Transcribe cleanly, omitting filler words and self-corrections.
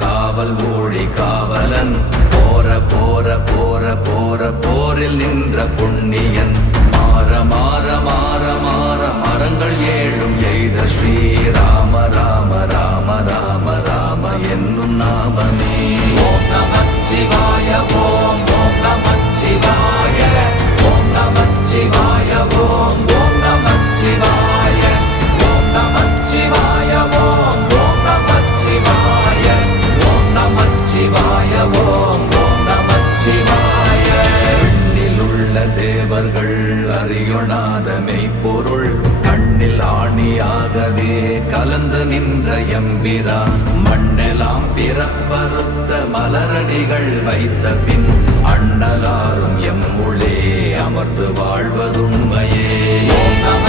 காவல் ஊழி காவலன் போர போர போர போர போரில் நின்ற புண்ணியன் மாற மாற மாற மாற மரங்கள் ஏழும் எய்த ஸ்ரீராம ராம ராம ராம ராம என்னும் நாமமே. ஓம் நமச்சிவாய ஓம் ஓம் நமச்சிவாய ஓம் நமச்சிவாய ஓம் ஓம் நமச்சிவாய ஓம் நமச்சிவாய ஓம் ஓம் நமச்சிவாய ஓம் நமச்சிவாய ஓம் ஓம் நமச்சிவாய. எண்ணில் உள்ள தேவர்கள் அறியொணாத மெய்ப்பொருள் கண்ணில் ஆணியாகவே கலந்து நின்ற எம்பிரா மண்ணெலாம் பிறப்பறுத்த மலரடிகள் வைத்த பின் அண்ணலாரும் எம்முளே அமர்ந்து வாழ்வதுண்மையே. ஓம் நம